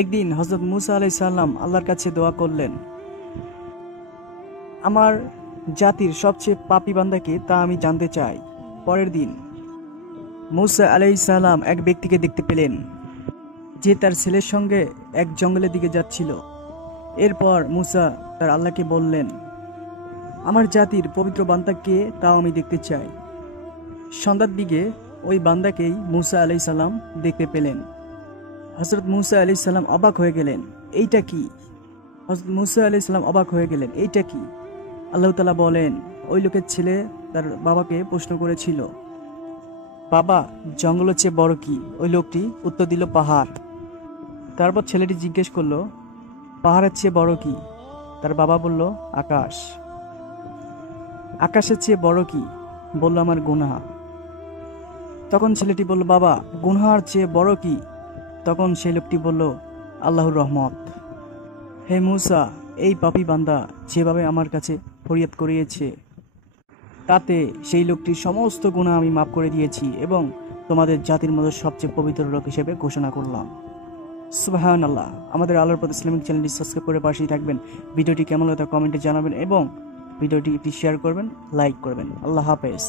একদিন হযরত মুসা আলাইহিস সালাম আল্লাহর কাছে দোয়া করলেন, আমার জাতির সবচেয়ে পাপী বান্দাকে তা আমি জানতে চাই। পরের দিন মুসা আলাইহিস সালাম এক ব্যক্তিকে দেখতে পেলেন যে তার ছেলের সঙ্গে এক জঙ্গলের দিকে যাচ্ছিল। এরপর মুসা তার আল্লাহকে বললেন, আমার জাতির পবিত্র বান্দাকে তাও আমি দেখতে চাই। সন্ধ্যার দিকে ওই বান্দাকেই মুসা আলাইহিস সালাম দেখতে পেলেন। হযরত মুসা আলাইহিস সালাম অবাক হয়ে গেলেন, এইটা কি? হযরত মুসা আলাইহিস সালাম অবাক হয়ে গেলেন, এইটা কি? আল্লাহ তাআলা বলেন, ওই লোকের ছেলে তার বাবাকে প্রশ্ন করেছিল, বাবা, জঙ্গলের চেয়ে বড় কি? ওই লোকটি উত্তর দিল, পাহাড়। তারপর ছেলেটি জিজ্ঞেস করলো, পাহাড়ের চেয়ে বড় কি? তার বাবা বলল, আকাশ। আকাশের চেয়ে বড় কি? বলল, আমার গুনাহ। তখন ছেলেটি বলল, বাবা, গুনাহর চেয়ে বড় কি? তখন সেই লোকটি বলল, আল্লাহর রহমত। হে মুসা, এই পাপী বান্দা যেভাবে আমার কাছে ফরিয়াদ করিয়েছে, তাতে সেই লোকটির সমস্ত গুনাহ আমি মাফ করে দিয়েছি এবং তোমাদের জাতির মধ্যে সবচেয়ে পবিত্র লোক হিসেবে ঘোষণা করলাম। সুবহানাল্লাহ। আমাদের আলোর পথ ইসলামিক চ্যানেলটি সাবস্ক্রাইব করে পাশেই থাকবেন। ভিডিওটি কেমন লাগে তা কমেন্টে জানাবেন এবং ভিডিওটি একটি শেয়ার করবেন, লাইক করবেন। আল্লাহ হাফেজ।